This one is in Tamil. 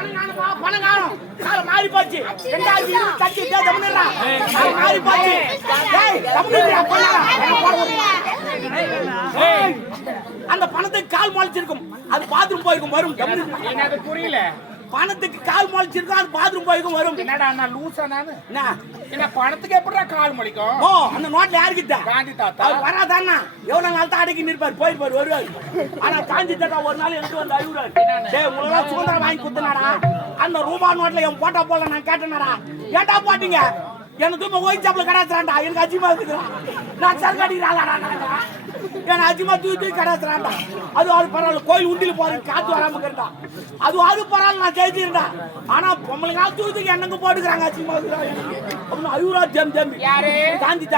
பணம் காணும் காலம் மாறி போச்சு 2025 தமிழ்டா காலம் மாறி போச்சு அந்த பணத்துக்கு கால் முளைச்சிருக்கும் அது பாத்ரூம் போயிருக்கும் வரும் அது புரியல. பணத்துக்கு கால் முளைச்சிருக்கும் அது பாத்ரூம் போயிருக்கும் வரும். என்னடா நான் லூசா நானு என்ன பணத்துக்கு எப்படிடா கால் முளைக்கும்? ஓ அந்த நோட்ல யாருக்கிட்ட காந்தி தாத்தா அவர் வராதானா எவ்வளவு நாள் தான் அடக்கி நிற்பார் போயிருப்பார் வருவார். ஆனா காந்தி தாத்தா ஒரு நாள் எடுத்து வந்து அழுகுறாரு. டேய் உங்களுக்கு சுதந்திரம் வாங்கி கொடுத்தனாடா அந்த ரூபா நோட்ல என் போட்டா போல நான் கேட்டேனாடா ஏன்டா போட்டீங்க எனக்கு தூக்க ஓய் சாப்பிட கடாத்துறான்டா எனக்கு அஜிமா இருக்குதுடா நான் சர்க்காடிக்கிறாளா ஏன்னா அஜிமா தூக்கி கடாத்துறான்டா அது பரவாயில்ல கோயில் உண்டியில் போறேன் காத்து வராம இருக்கா அது பரவாயில்ல நான் ஜெயிச்சிருந்தா ஆனா பொம்பளைங்க தூக்கி என்னங்க போட்டுக்கிறாங்க அஜிமா அப்படின்னு அழுகுறா ஜம் ஜம் யாரு காந்தி